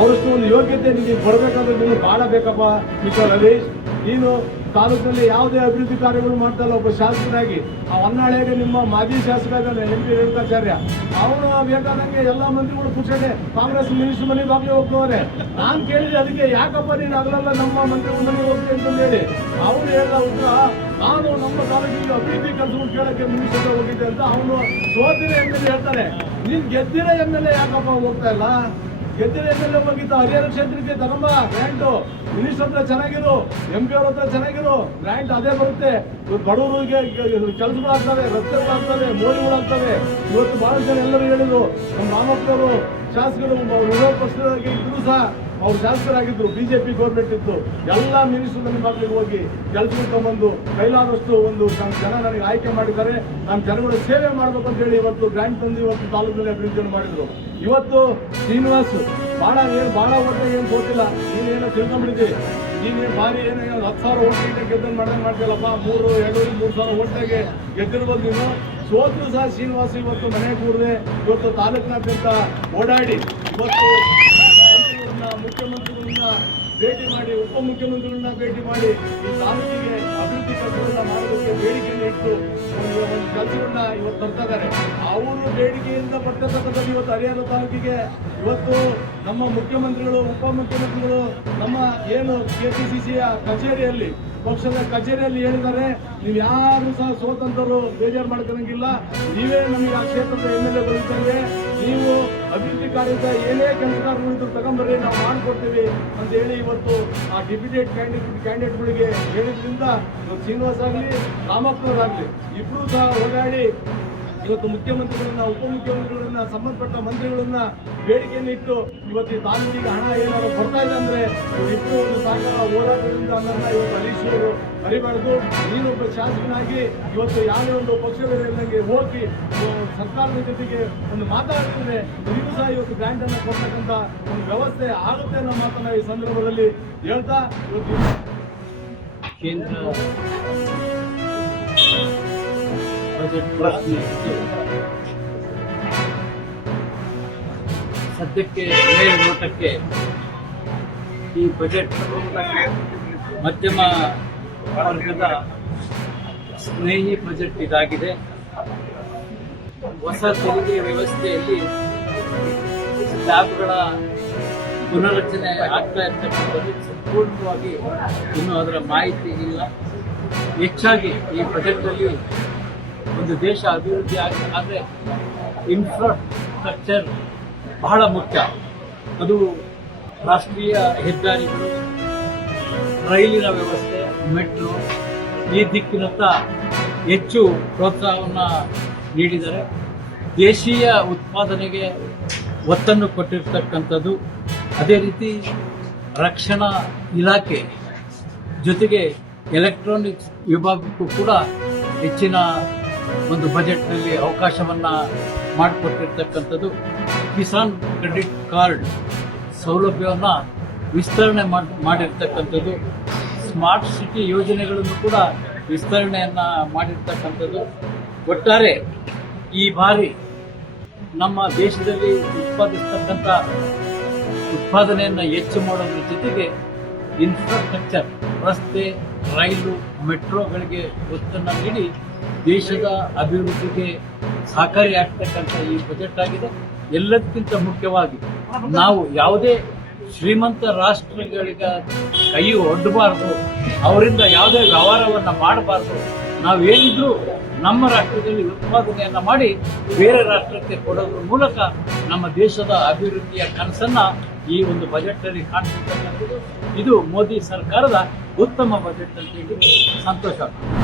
ಅವರಷ್ಟು ಒಂದು ಯೋಗ್ಯತೆ ನಿಮಗೆ ಬರಬೇಕಾದ್ರೆ ನೀವು ಭಾಳ ಬೇಕಪ್ಪ ಮಿಸ್ಟರ್ ಹರೀಶ್. ನೀನು ತಾಲೂಕಿನಲ್ಲಿ ಯಾವುದೇ ಅಭಿವೃದ್ಧಿ ಕಾರ್ಯಗಳು ಮಾಡ್ತಾ ಇಲ್ಲ ಒಬ್ಬ ಶಾಸಕರಾಗಿ. ಆ ಹೊನ್ನಾಳಿಗೆ ನಿಮ್ಮ ಮಾಜಿ ಶಾಸಕ ಇದ್ದಾನೆ MP ರೇಣುಕಾಚಾರ್ಯ, ಅವನು ಬೇಕಾದಂಗೆ ಎಲ್ಲ ಮಂತ್ರಿಗಳು ಪುಕ್ಷಣೆ ಕಾಂಗ್ರೆಸ್ ಮಿನಿಸ್ಟರ್ ಮನೆ ಬಾಗ್ಲಿ ಹೋಗ್ತವ್ರೆ. ನಾನು ಕೇಳಿದೆ ಅದಕ್ಕೆ ಯಾಕಪ್ಪ ನೀನು ಆಗಲೆಲ್ಲ ನಮ್ಮ ಮಂತ್ರಿಗಳ ಮನೆಗೆ ಹೋಗ್ತೀನಿ ಅಂತ ಹೇಳಿ. ಅವನು ಹೇಳಿದ ಉತ್ತರ, ನಾನು ನಮ್ಮ ತಾಲೂಕಿಗೆ ಅಭಿವೃದ್ಧಿ ಕೆಲಸಗಳು ಕೇಳಕ್ಕೆ ಮಿನಿಸ್ಟರ್ ಹೋಗಿದ್ದೆ ಅಂತ. ಅವನು ಸೋತಿರ MLA ಹೇಳ್ತಾನೆ, ನೀನು ಗೆದ್ದಿರ MLA ಯಾಕಪ್ಪ ಹೋಗ್ತಾ ಇಲ್ಲ? ಗೆದ್ದಿರ MLA ಹೋಗಿದ್ದ ಹರಿಹರ ಕ್ಷೇತ್ರಕ್ಕೆ ತಗೊಂಬ ಗ್ರ್ಯಾಂಟು. ಮಿನಿಸ್ಟರ್ ಹತ್ರ ಚೆನ್ನಾಗಿರು, MP ಅವ್ರ ಹತ್ರ ಚೆನ್ನಾಗಿರು, ಗ್ರ್ಯಾಂಟ್ ಅದೇ ಬರುತ್ತೆ. ಬಡವರಿಗೆ ಕೆಲಸಗಳಾಗ್ತವೆ, ರಸ್ತೆಗಳಾಗ್ತವೆ, ಮೋರಿಗಳಾಗ್ತವೆ. ಇವತ್ತು ಬಹಳ ಜನ ಎಲ್ಲರೂ ಹೇಳಿದ್ರು, ನಮ್ಮ ರಾಮಪ್ಪನವರು ಶಾಸಕರು ವಿರೋಧ ಪಕ್ಷವಾಗಿ ಇದ್ರು ಸಹ ಅವ್ರು ಶಾಸಕರಾಗಿದ್ರು, BJP ಗೌರ್ಮೆಂಟ್ ಇತ್ತು. ಎಲ್ಲ ಮಿನಿಸ್ಟರ್ ನನ್ನ ಮಕ್ಕಳಿಗೆ ಹೋಗಿ ಕೆಲಸ ಬಂದು ಕೈಲಾದಷ್ಟು ಒಂದು ಜನ ನನಗೆ ಆಯ್ಕೆ ಮಾಡಿದ್ದಾರೆ, ನಾನು ಜನಗಳ ಸೇವೆ ಮಾಡ್ಬೇಕು ಅಂತ ಹೇಳಿ ಇವತ್ತು ಗ್ರ್ಯಾಂಟ್ ತಂದು ಇವತ್ತು ತಾಲೂಕಿನಲ್ಲಿ ಅಭಿವೃದ್ಧಿಯನ್ನು ಮಾಡಿದ್ರು. ಇವತ್ತು ಶ್ರೀನಿವಾಸ್ ಭಾಳ ಓಟ ಏನು ಗೊತ್ತಿಲ್ಲ, ನೀನೇನೋ ತಿಳ್ಕೊಂಡ್ಬಿಟ್ಟಿದ್ದೀವಿ. ನೀನೇನು ಭಾರಿ ಏನೋ 10,000 ಓಟಿಗೆ ಗೆದ್ದನ್ನು ಮಾಡ್ತಿಲ್ಲಪ್ಪ. 3,000 ಓಟ್ನಾಗೆ ಗೆದ್ದಿರ್ಬೋದು ನೀನು. ಸೋತ್ರು ಸಹ ಶ್ರೀನಿವಾಸ್ ಇವತ್ತು ಮನೆ ಕೂಡದೆ ಇವತ್ತು ತಾಲೂಕಿನಾದ್ಯಂತ ಓಡಾಡಿ ಇವತ್ತು ಮುಖ್ಯಮಂತ್ರಿಗಳನ್ನ ಭೇಟಿ ಮಾಡಿ, ಉಪಮುಖ್ಯಮಂತ್ರಿಗಳನ್ನ ಭೇಟಿ ಮಾಡಿ ಈ ತಾಲೂಕಿಗೆ ಅಭಿವೃದ್ಧಿ ಕೆಲಸಗಳನ್ನ ಮಾಡೋದಕ್ಕೆ ಬೇಡಿಕೆಯನ್ನು ಇಟ್ಟು ಒಂದು ಕೆಲಸಗಳನ್ನ ಇವತ್ತು ತರ್ತಾ ಇದ್ದಾರೆ. ಅವರು ಬೇಡಿಕೆಯಿಂದ ಬರ್ತಕ್ಕಂಥದ್ದು ಇವತ್ತು ಹರಿಹರ ತಾಲೂಕಿಗೆ ಇವತ್ತು ನಮ್ಮ ಮುಖ್ಯಮಂತ್ರಿಗಳು, ಉಪಮುಖ್ಯಮಂತ್ರಿಗಳು ನಮ್ಮ ಏನು KPCCಯ ಕಚೇರಿಯಲ್ಲಿ, ಪಕ್ಷದ ಕಚೇರಿಯಲ್ಲಿ ಹೇಳಿದ್ದಾರೆ, ನೀವು ಯಾರು ಸಹ ಸ್ವತಂತ್ರರು ಬೇಜಾರು ಮಾಡ್ಕೊಳ್ಳಂಗಿಲ್ಲ, ನೀವೇ ನಮಗೆ ಆ ಕ್ಷೇತ್ರದ MLA ಇದ್ದಾರೆ, ನೀವು ಅಭಿವೃದ್ಧಿ ಕಾರ್ಯದ ಏನೇ ಕೆಲಸ ಕಾರ್ಯಗಳಿದ್ರು ತಗೊಂಬರ್ರಿ, ನಾವು ಮಾಡಿಕೊಡ್ತೀವಿ ಅಂತ ಹೇಳಿ ಇವತ್ತು ಆ ಡೆಪ್ಯೂಟೇಟ್ ಕ್ಯಾಂಡಿಡೇಟ್ಗಳಿಗೆ ಹೇಳಿದ್ರಿಂದ ಶ್ರೀನಿವಾಸ್ ಆಗಲಿ ರಾಮಪ್ಪನವರಾಗಲಿ ಇಬ್ಬರೂ ಸಹ ಓಡಾಡಿ ಇವತ್ತು ಮುಖ್ಯಮಂತ್ರಿಗಳನ್ನ, ಉಪಮುಖ್ಯಮಂತ್ರಿಗಳನ್ನ, ಸಂಬಂಧಪಟ್ಟ ಮಂತ್ರಿಗಳನ್ನ ಬೇಡಿಕೆಯನ್ನು ಇಟ್ಟು ಇವತ್ತು ಈ ತಾಲೂಕಿಗೆ ಹಣ ಏನಾದ್ರು ಬರ್ತಾ ಇದೆ ಅಂದ್ರೆ ಇಬ್ಬರು ಒಂದು ಸಾಕಾರ ಹೋರಾಟದಿಂದ ಅನ್ನೋದನ್ನ ಇವತ್ತು ಹರೀಶ್ ಅವರು ಮರಿಬಾರ್ದು. ನೀನೊಬ್ಬ ಶಾಸಕನಾಗಿ ಇವತ್ತು ಯಾವುದೇ ಒಂದು ಪಕ್ಷಗಳಿಗೆ ಹೋಗಿ ಸರ್ಕಾರದ ಜೊತೆಗೆ ಒಂದು ಮಾತಾಡಿದ್ರೆ ನೀವು ಸಹ ಇವತ್ತು ಗ್ರ್ಯಾಂಟ್ ಅನ್ನು ಕೊಡ್ತಕ್ಕಂಥ ಒಂದು ವ್ಯವಸ್ಥೆ ಆಗುತ್ತೆ ಅನ್ನೋ ಮಾತನ್ನ ಈ ಸಂದರ್ಭದಲ್ಲಿ ಹೇಳ್ತಾ ಇವತ್ತು ಕೇಂದ್ರ ಬಜೆಟ್ ಸದ್ಯಕ್ಕೆ ಮೇಲ್ನೋಟಕ್ಕೆ ಈ ಬಜೆಟ್ ಮಧ್ಯಮ ವರ್ಗದ ಸ್ನೇಹಿ ಬಜೆಟ್ ಇದಾಗಿದೆ. ಹೊಸ ತೆರಿಗೆ ವ್ಯವಸ್ಥೆಯಲ್ಲಿ ಸ್ಲ್ಯಾಬ್ಗಳ ಪುನರ್ರಚನೆ ಆಗ್ತಾ ಇರ್ತಕ್ಕಂಥದ್ದು ಸಂಪೂರ್ಣವಾಗಿ ಇನ್ನೂ ಅದರ ಮಾಹಿತಿ ಇಲ್ಲ. ಹೆಚ್ಚಾಗಿ ಈ ಬಜೆಟ್ನಲ್ಲಿ ಒಂದು ದೇಶ ಅಭಿವೃದ್ಧಿ ಆದರೆ ಇನ್ಫ್ರಾಸ್ಟ್ರಕ್ಚರ್ ಬಹಳ ಮುಖ್ಯ. ಅದು ರಾಷ್ಟ್ರೀಯ ಹೆದ್ದಾರಿಗಳು, ರೈಲಿನ ವ್ಯವಸ್ಥೆ, ಮೆಟ್ರೋ, ಈ ದಿಕ್ಕಿನತ್ತ ಹೆಚ್ಚು ಪ್ರೋತ್ಸಾಹವನ್ನು ನೀಡಿದ್ದಾರೆ. ದೇಶೀಯ ಉತ್ಪಾದನೆಗೆ ಒತ್ತನ್ನು ಕೊಟ್ಟಿರ್ತಕ್ಕಂಥದ್ದು. ಅದೇ ರೀತಿ ರಕ್ಷಣಾ ಇಲಾಖೆ ಜೊತೆಗೆ ಎಲೆಕ್ಟ್ರಾನಿಕ್ಸ್ ವಿಭಾಗಕ್ಕೂ ಕೂಡ ಹೆಚ್ಚಿನ ಒಂದು ಬಜೆಟ್ನಲ್ಲಿ ಅವಕಾಶವನ್ನು ಮಾಡಿಕೊಟ್ಟಿರ್ತಕ್ಕಂಥದ್ದು. ಕಿಸಾನ್ ಕ್ರೆಡಿಟ್ ಕಾರ್ಡ್ ಸೌಲಭ್ಯವನ್ನು ವಿಸ್ತರಣೆ ಮಾಡಿರ್ತಕ್ಕಂಥದ್ದು. ಸ್ಮಾರ್ಟ್ ಸಿಟಿ ಯೋಜನೆಗಳನ್ನು ಕೂಡ ವಿಸ್ತರಣೆಯನ್ನು ಮಾಡಿರ್ತಕ್ಕಂಥದ್ದು. ಒಟ್ಟಾರೆ ಈ ಬಾರಿ ನಮ್ಮ ದೇಶದಲ್ಲಿ ಉತ್ಪಾದಿಸ್ತಕ್ಕಂಥ ಉತ್ಪಾದನೆಯನ್ನು ಹೆಚ್ಚು ಮಾಡೋದ್ರ ಜೊತೆಗೆ ಇನ್ಫ್ರಾಸ್ಟ್ರಕ್ಚರ್, ರಸ್ತೆ, ರೈಲು, ಮೆಟ್ರೋಗಳಿಗೆ ಒತ್ತನ್ನು ನೀಡಿ ದೇಶದ ಅಭಿವೃದ್ಧಿಗೆ ಸಹಕಾರಿಯಾಗ್ತಕ್ಕಂಥ ಈ ಬಜೆಟ್ ಆಗಿದೆ. ಎಲ್ಲದಕ್ಕಿಂತ ಮುಖ್ಯವಾಗಿ ನಾವು ಯಾವುದೇ ಶ್ರೀಮಂತ ರಾಷ್ಟ್ರಗಳಿಗೆ ಕೈ ಒಡ್ಡಬಾರ್ದು, ಅವರಿಂದ ಯಾವುದೇ ವ್ಯವಹಾರವನ್ನು ಮಾಡಬಾರ್ದು. ನಾವೇನಿದ್ರೂ ನಮ್ಮ ರಾಷ್ಟ್ರದಲ್ಲಿ ಉತ್ಪಾದನೆಯನ್ನು ಮಾಡಿ ಬೇರೆ ರಾಷ್ಟ್ರಕ್ಕೆ ಕೊಡೋದ್ರ ಮೂಲಕ ನಮ್ಮ ದೇಶದ ಅಭಿವೃದ್ಧಿಯ ಕನಸನ್ನ ಈ ಒಂದು ಬಜೆಟ್ನಲ್ಲಿ ಕಾಣಿಸಿರ್ತಕ್ಕಂಥದ್ದು. ಇದು ಮೋದಿ ಸರ್ಕಾರದ ಉತ್ತಮ ಬಜೆಟ್ ಅಂತ ಹೇಳಿ ಸಂತೋಷ.